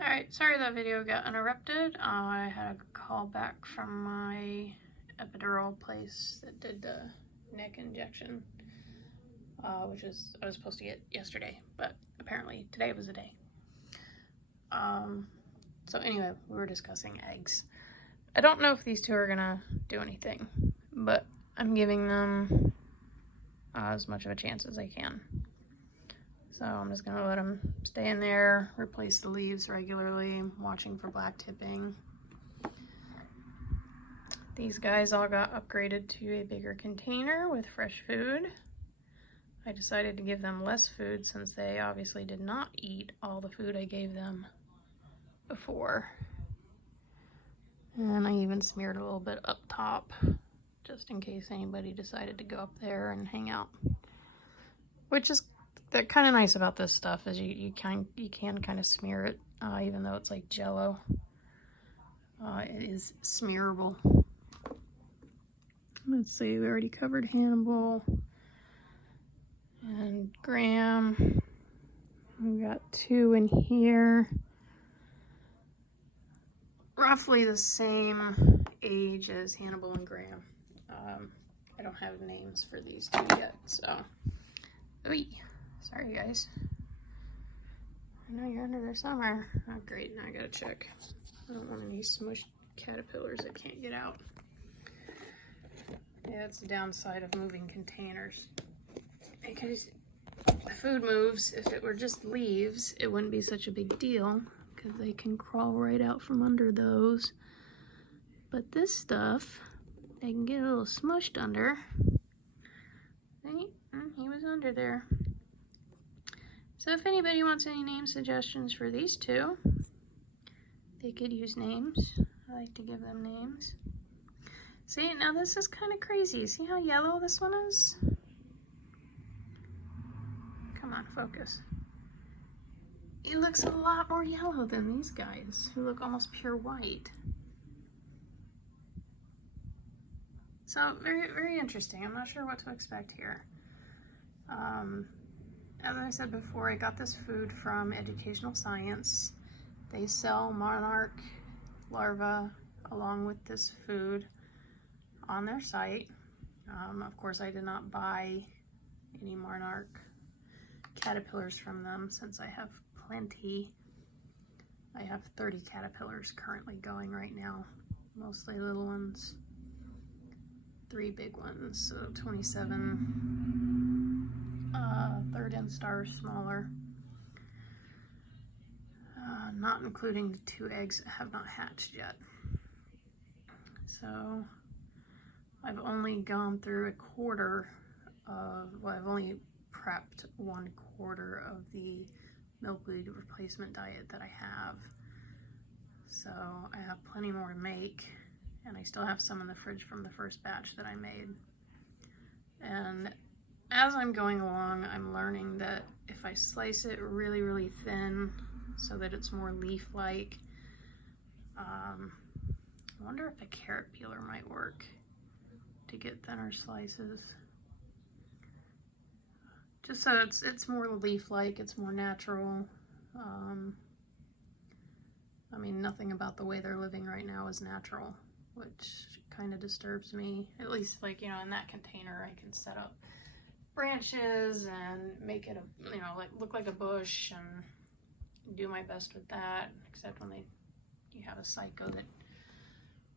Alright, sorry that video got interrupted. I had a call back from my epidural place that did the neck injection, which I was supposed to get yesterday, but apparently today was the day. So anyway, we were discussing eggs. I don't know if these two are gonna do anything, but I'm giving them as much of a chance as I can. So I'm just gonna let them stay in there, replace the leaves regularly, watching for black tipping. These guys all got upgraded to a bigger container with fresh food. I decided to give them less food since they obviously did not eat all the food I gave them before. And I even smeared a little bit up top, just in case anybody decided to go up there and hang out. Which is kind of nice about this stuff, is you can kind of smear it, even though it's like Jello. It is smearable. Let's see, we already covered Hannibal and Graham. We got two in here. Roughly the same age as Hannibal and Graham. I don't have names for these two yet, so. Oy. Sorry, guys. I know you're under there somewhere. Oh, great. Now I gotta check. I don't want any smushed caterpillars that can't get out. Yeah, it's the downside of moving containers. Because the food moves. If it were just leaves, it wouldn't be such a big deal, because they can crawl right out from under those. But this stuff, they can get a little smushed under. Right? He was under there. So if anybody wants any name suggestions for these two, they could use names. I like to give them names. See, now this is kind of crazy. See how yellow this one is? Come on, focus. He looks a lot more yellow than these guys, who look almost pure white. So, very, very interesting. I'm not sure what to expect here. As I said before, I got this food from Educational Science. They sell monarch larvae along with this food on their site. Of course, I did not buy any monarch caterpillars from them since I have plenty. I have 30 caterpillars currently going right now, mostly little ones. 3 big ones, so 27 third instars smaller, not including the 2 eggs that have not hatched yet. So I've only gone through a quarter of, well, I've only prepped 1/4 of the milkweed replacement diet that I have. So I have plenty more to make, and I still have some in the fridge from the first batch that I made. And as I'm going along, I'm learning that if I slice it really, really thin so that it's more leaf-like, I wonder if a carrot peeler might work to get thinner slices. Just so it's more leaf-like, it's more natural. I mean, nothing about the way they're living right now is natural, which kind of disturbs me. At least, like, you know, in that container, I can set up branches and make it a, you know, like look like a bush, and do my best with that, except when you have a psycho that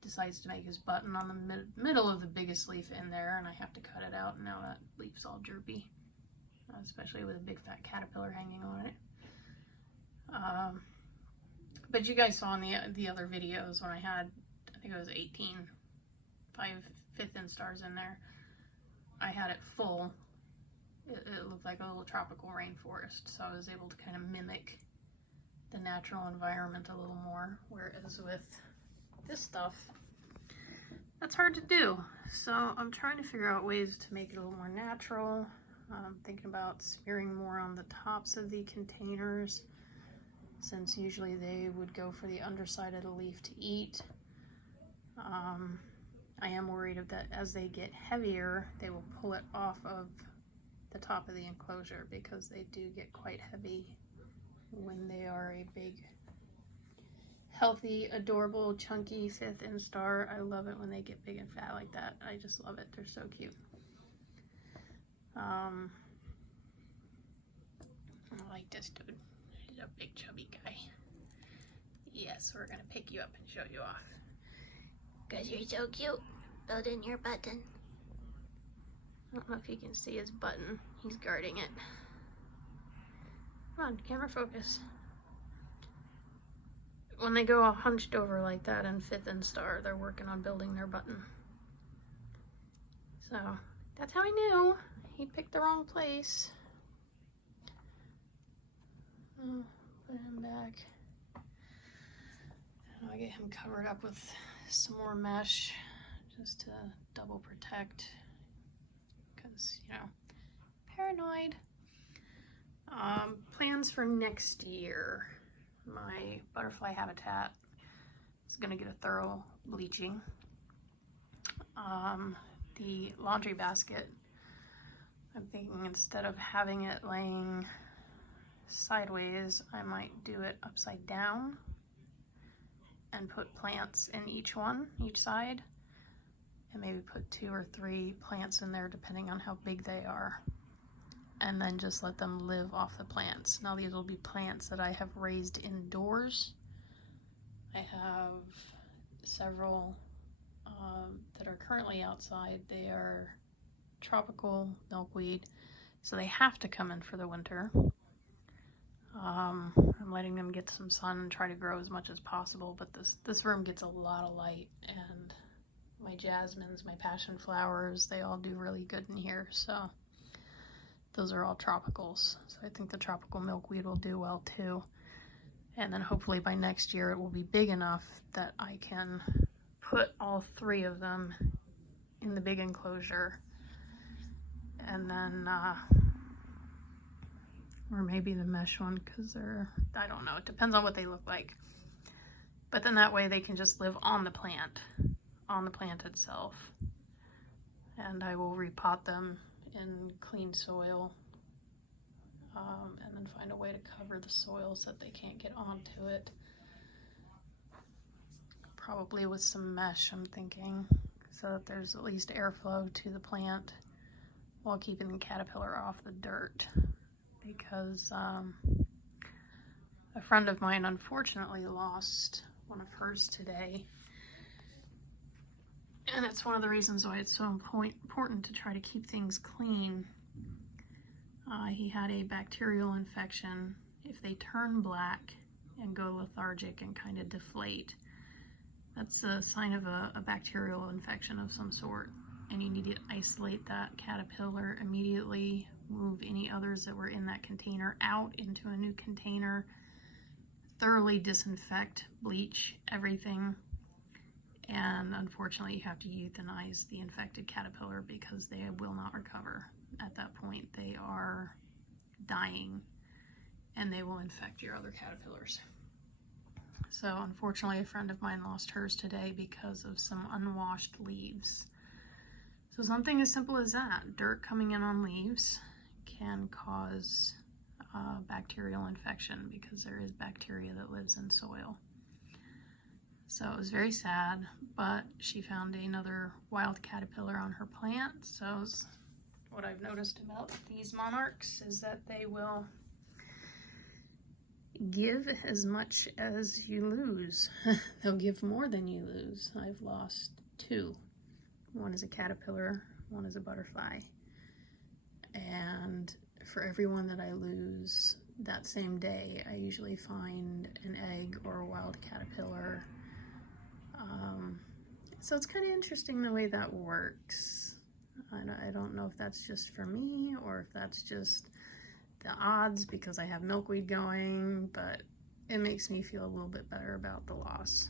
decides to make his button on the middle of the biggest leaf in there, and I have to cut it out, and now that leaf's all droopy, especially with a big fat caterpillar hanging on it. But you guys saw in the other videos when I had, I think it was 18 5/5 instars in there, I had it full. It looked like a little tropical rainforest, so I was able to kind of mimic the natural environment a little more, whereas with this stuff, that's hard to do. So I'm trying to figure out ways to make it a little more natural. I'm thinking about smearing more on the tops of the containers, since usually they would go for the underside of the leaf to eat. I am worried that as they get heavier, they will pull it off of the top of the enclosure, because they do get quite heavy when they are a big healthy, adorable, chunky 5th instar. I love it when they get big and fat like that. I just love it. They're so cute. I like this dude. He's a big chubby guy. Yes, we're gonna pick you up and show you off. Cause you're so cute. Build in your button. I don't know if you can see his button. He's guarding it. Come on, camera focus. When they go all hunched over like that in 5th instar, they're working on building their button. So that's how I knew he picked the wrong place. Oh, put him back. And I'll get him covered up with some more mesh just to double protect. Because, you know, paranoid. Plans for next year. My butterfly habitat is going to get a thorough bleaching. The laundry basket, I'm thinking instead of having it laying sideways, I might do it upside down and put plants in each side, and maybe put 2 or 3 plants in there depending on how big they are. And then just let them live off the plants. Now these will be plants that I have raised indoors. I have several that are currently outside. They are tropical milkweed, so they have to come in for the winter. I'm letting them get some sun and try to grow as much as possible, but this room gets a lot of light, and my jasmines, my passion flowers, they all do really good in here, so those are all tropicals. So I think the tropical milkweed will do well too. And then hopefully by next year it will be big enough that I can put all 3 of them in the big enclosure. And then, or maybe the mesh one, because they're, I don't know, it depends on what they look like. But then that way they can just live on the plant itself. And I will repot them in clean soil, and then find a way to cover the soil so that they can't get onto it. Probably with some mesh, I'm thinking, so that there's at least airflow to the plant while keeping the caterpillar off the dirt. Because a friend of mine unfortunately lost one of hers today. And it's one of the reasons why it's so important to try to keep things clean. He had a bacterial infection. If they turn black and go lethargic and kind of deflate, that's a sign of a bacterial infection of some sort. And you need to isolate that caterpillar immediately, move any others that were in that container out into a new container, thoroughly disinfect, bleach everything. And unfortunately, you have to euthanize the infected caterpillar because they will not recover. At that point, they are dying and they will infect your other caterpillars. So unfortunately, a friend of mine lost hers today because of some unwashed leaves. So something as simple as that, dirt coming in on leaves, can cause bacterial infection because there is bacteria that lives in soil. So it was very sad, but she found another wild caterpillar on her plant. So what I've noticed about these monarchs is that they will give as much as you lose. They'll give more than you lose. I've lost 2. One is a caterpillar, one is a butterfly. And for every one that I lose that same day, I usually find an egg or a wild caterpillar. So it's kind of interesting the way that works. I don't know if that's just for me or if that's just the odds because I have milkweed going, but it makes me feel a little bit better about the loss.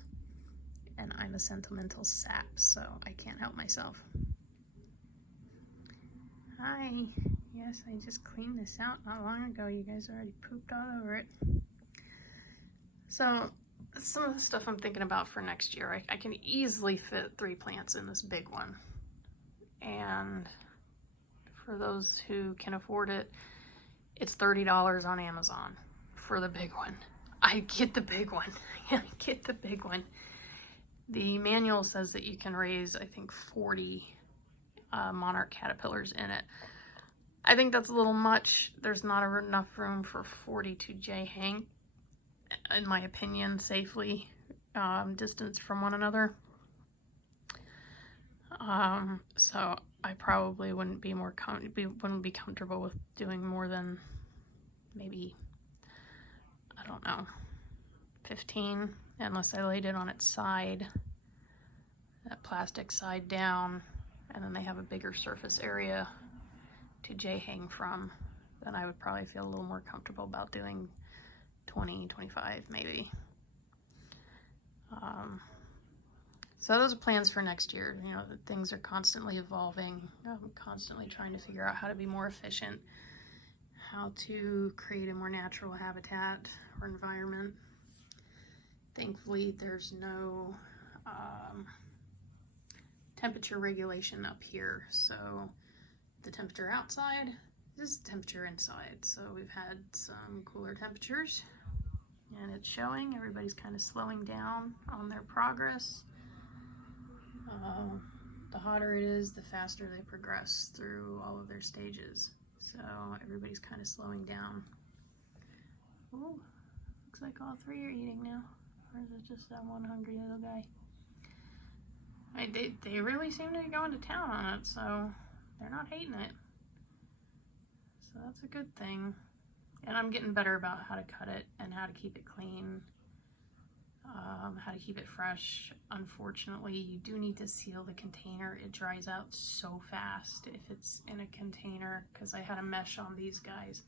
And I'm a sentimental sap, so I can't help myself. Hi. Yes, I just cleaned this out not long ago. You guys already pooped all over it. So some of the stuff I'm thinking about for next year, I can easily fit 3 plants in this big one. And for those who can afford it, it's $30 on Amazon for the big one. I get the big one. I get the big one. The manual says that you can raise, I think, 40 monarch caterpillars in it. I think that's a little much. There's not enough room for 42 J-hang, in my opinion, safely distanced from one another. So I probably wouldn't be comfortable with doing more than maybe, I don't know, 15, unless I laid it on its side, that plastic side down, and then they have a bigger surface area to J-hang from. Then I would probably feel a little more comfortable about doing 20, 25 maybe. So those are plans for next year. You know, things are constantly evolving. I'm constantly trying to figure out how to be more efficient, how to create a more natural habitat or environment. Thankfully, there's no temperature regulation up here. So the temperature outside is the temperature inside. So we've had some cooler temperatures, and it's showing. Everybody's kind of slowing down on their progress. The hotter it is, the faster they progress through all of their stages. So everybody's kind of slowing down. Ooh, looks like all three are eating now. Or is it just that one hungry little guy? They really seem to be going to town on it, so they're not hating it. So that's a good thing. And I'm getting better about how to cut it and how to keep it clean. How to keep it fresh. Unfortunately, you do need to seal the container. It dries out so fast if it's in a container, because I had a mesh on these guys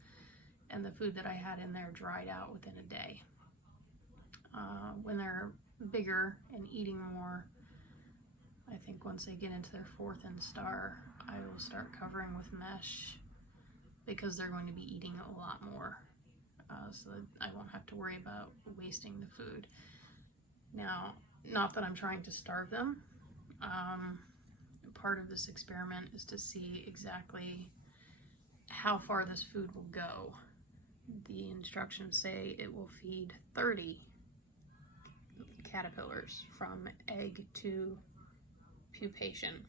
and the food that I had in there dried out within a day. When they're bigger and eating more, I think once they get into their 4th instar, I will start covering with mesh, because they're going to be eating a lot more, so that I won't have to worry about wasting the food. Now, not that I'm trying to starve them. Part of this experiment is to see exactly how far this food will go. The instructions say it will feed 30 caterpillars from egg to pupation.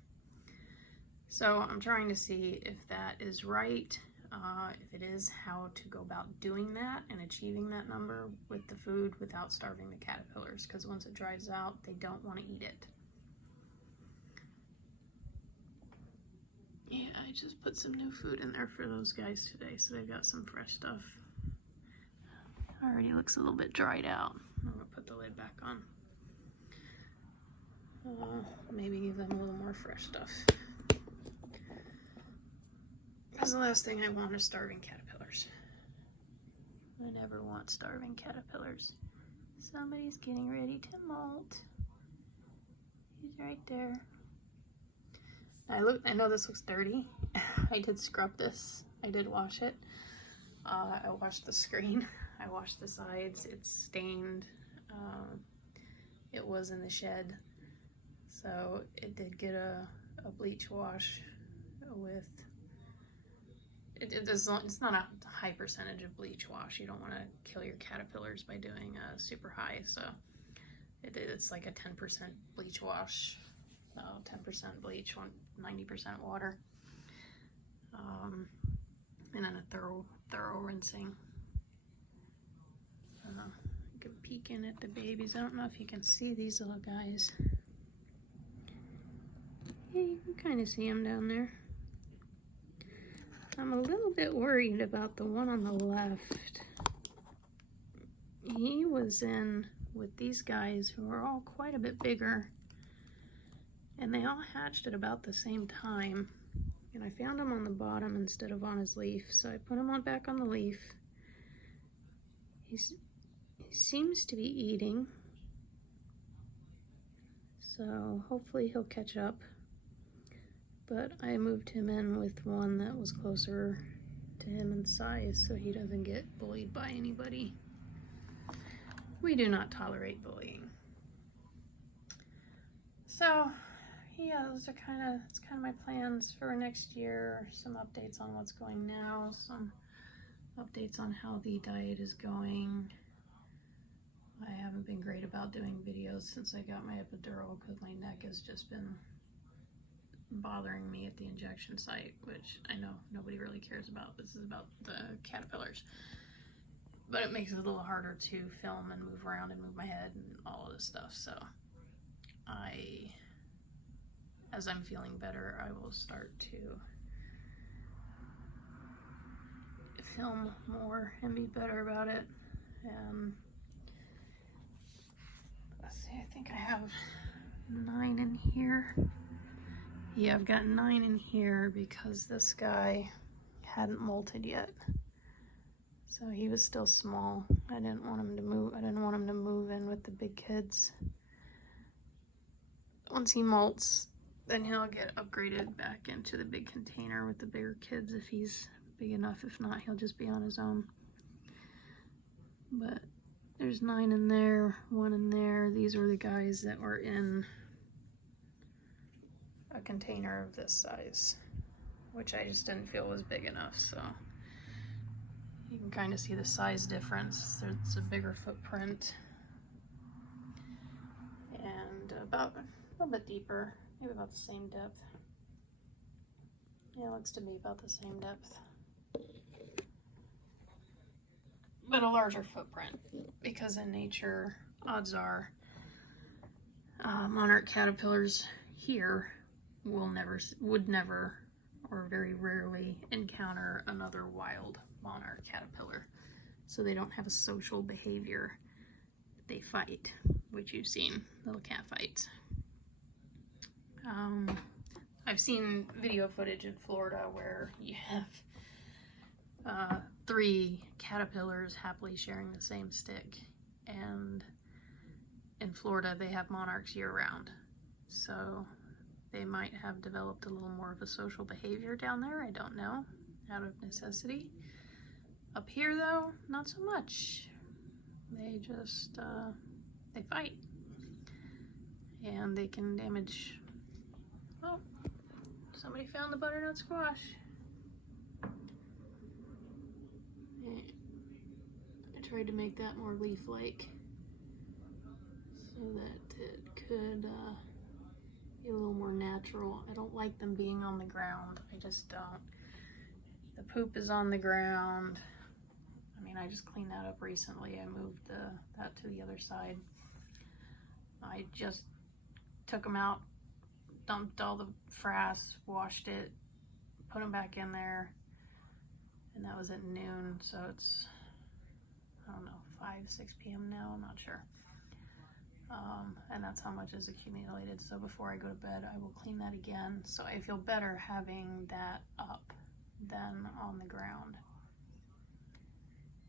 So I'm trying to see if that is right. If it is, how to go about doing that and achieving that number with the food without starving the caterpillars, because once it dries out, they don't want to eat it. Yeah, I just put some new food in there for those guys today, so they've got some fresh stuff. Already looks a little bit dried out. I'm gonna put the lid back on. Maybe give them a little more fresh stuff. Because the last thing I want is starving caterpillars. I never want starving caterpillars. Somebody's getting ready to molt. He's right there. I know this looks dirty. I did scrub this. I did wash it. I washed the screen. I washed the sides. It's stained. It was in the shed. So it did get a bleach wash with... It's not a high percentage of bleach wash. You don't want to kill your caterpillars by doing a super high, so it's like a 10% bleach wash, 10% bleach, 90% water, and then a thorough rinsing. You can peek in at the babies. I don't know if you can see these little guys. Yeah, you can kind of see them down there. I'm a little bit worried about the one on the left. He was in with these guys who are all quite a bit bigger, and they all hatched at about the same time. And I found him on the bottom instead of on his leaf, so I put him back on the leaf. He seems to be eating, so hopefully he'll catch up. But I moved him in with one that was closer to him in size, so he doesn't get bullied by anybody. We do not tolerate bullying. So, yeah, it's kind of my plans for next year. Some updates on what's going now, some updates on how the diet is going. been great about doing videos since I got my epidural, because my neck has just been bothering me at the injection site, which I know nobody really cares about. This is about the caterpillars. But it makes it a little harder to film and move around and move my head and all of this stuff. So as I'm feeling better, I will start to film more and be better about it. And let's see, I think I have 9 in here. Yeah, I've got 9 in here because this guy hadn't molted yet. So he was still small. I didn't want him to move. I didn't want him to move in with the big kids. Once he molts, then he'll get upgraded back into the big container with the bigger kids if he's big enough. If not, he'll just be on his own. But there's 9 in there, 1 in there. These were the guys that were in a container of this size, which I just didn't feel was big enough. So you can kind of see the size difference. There's a bigger footprint and about a little bit deeper, maybe about the same depth. Yeah, it looks to be about the same depth, but a larger footprint, because in nature, odds are monarch caterpillars here would never or very rarely encounter another wild monarch caterpillar. So they don't have a social behavior. They fight, which you've seen, little cat fights. I've seen video footage in Florida where you have 3 caterpillars happily sharing the same stick, and in Florida they have monarchs year-round, so they might have developed a little more of a social behavior down there, I don't know, out of necessity. Up here though, not so much. They just they fight, and they can damage. Oh, somebody found the butternut squash. I tried to make that more leaf-like so that it could be a little more natural. I don't like them being on the ground. I just don't. The poop is on the ground. I mean, I just cleaned that up recently. I moved that to the other side. I just took them out, dumped all the frass, washed it, put them back in there, and that was at noon, so it's, I don't know, 5, 6 p.m. now, I'm not sure. And that's how much is accumulated. So before I go to bed, I will clean that again. So I feel better having that up than on the ground,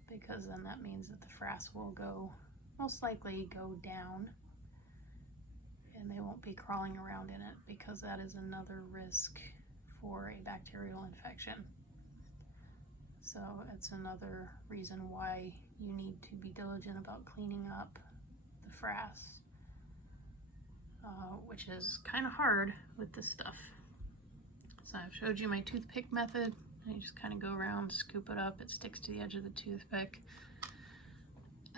because then that means that the frass will most likely go down, and they won't be crawling around in it, because that is another risk for a bacterial infection. So it's another reason why you need to be diligent about cleaning up the frass, which is kind of hard with this stuff. So I've showed you my toothpick method. You just kind of go around, scoop it up, it sticks to the edge of the toothpick,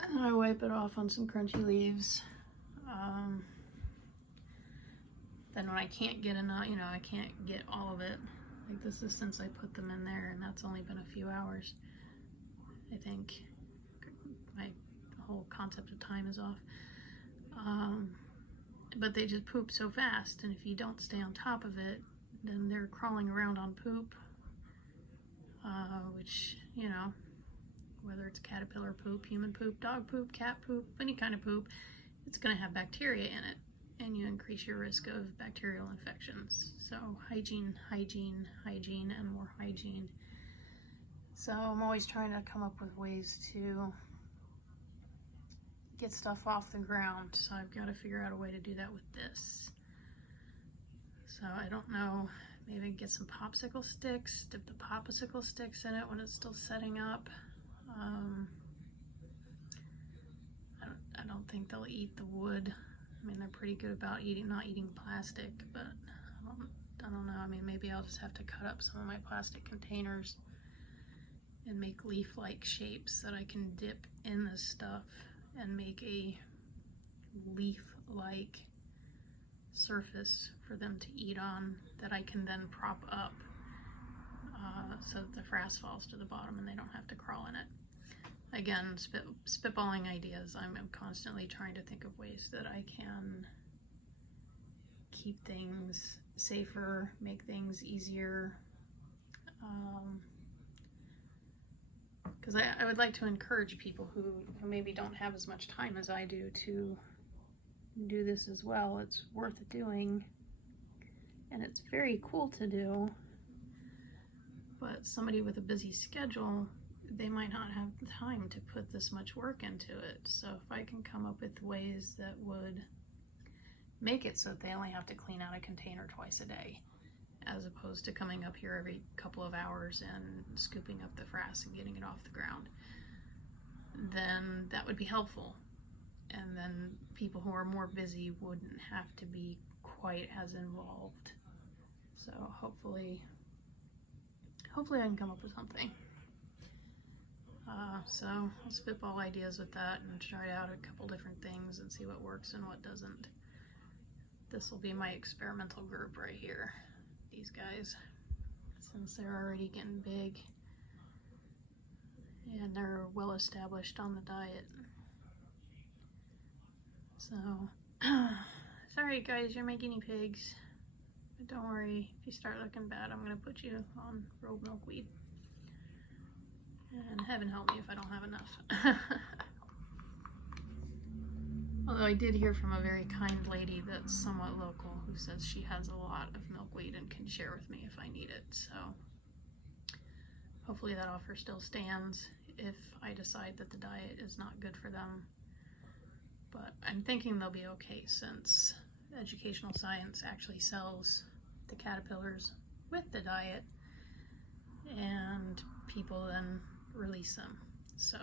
and then I wipe it off on some crunchy leaves. Then when I can't get enough, I can't get all of it, like this is since I put them in there, and that's only been a few hours, I think. My whole concept of time is off. But they just poop so fast, and if you don't stay on top of it, then they're crawling around on poop, which, whether it's caterpillar poop, human poop, dog poop, cat poop, any kind of poop, it's going to have bacteria in it, and you increase your risk of bacterial infections. So hygiene, hygiene, hygiene, and more hygiene. So I'm always trying to come up with ways to get stuff off the ground. So I've got to figure out a way to do that with this. So I don't know, maybe get some popsicle sticks, dip the popsicle sticks in it when it's still setting up. I don't think they'll eat the wood. I mean, they're pretty good about not eating plastic, but I don't know. I mean, maybe I'll just have to cut up some of my plastic containers and make leaf-like shapes that I can dip in this stuff and make a leaf-like surface for them to eat on that I can then prop up so that the frass falls to the bottom and they don't have to crawl in it. Again, spitballing ideas. I'm constantly trying to think of ways that I can keep things safer, make things easier. Because I would like to encourage people who maybe don't have as much time as I do to do this as well. It's worth doing, and it's very cool to do, but somebody with a busy schedule, they might not have the time to put this much work into it. So if I can come up with ways that would make it so that they only have to clean out a container twice a day, as opposed to coming up here every couple of hours and scooping up the frass and getting it off the ground, then that would be helpful. And then people who are more busy wouldn't have to be quite as involved. So hopefully I can come up with something. So I'll spitball ideas with that and try out a couple different things and see what works and what doesn't. This will be my experimental group right here. These guys, since they're already getting big and they're well established on the diet. So, sorry guys, you're my guinea pigs. But don't worry, if you start looking bad, I'm gonna put you on rolled milkweed. And heaven help me if I don't have enough. Although I did hear from a very kind lady that's somewhat local who says she has a lot of milkweed and can share with me if I need it. So hopefully that offer still stands if I decide that the diet is not good for them. But I'm thinking they'll be okay, since educational science actually sells the caterpillars with the diet and people then release them. So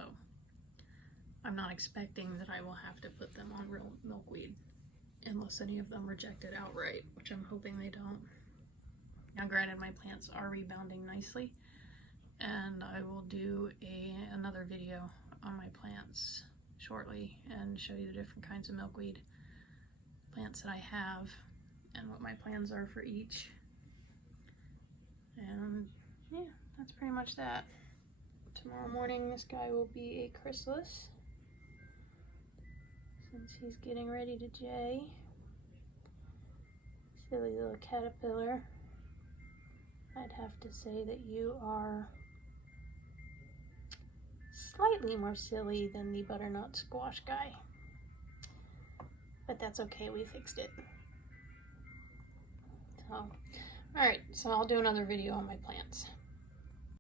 I'm not expecting that I will have to put them on real milkweed unless any of them reject it outright, which I'm hoping they don't. Now granted, my plants are rebounding nicely, and I will do another video on my plants shortly and show you the different kinds of milkweed plants that I have and what my plans are for each. And yeah, that's pretty much that. Tomorrow morning this guy will be a chrysalis, since he's getting ready to jay. Silly little caterpillar. I'd have to say that you are slightly more silly than the butternut squash guy. But that's okay, we fixed it. So, alright, so I'll do another video on my plants.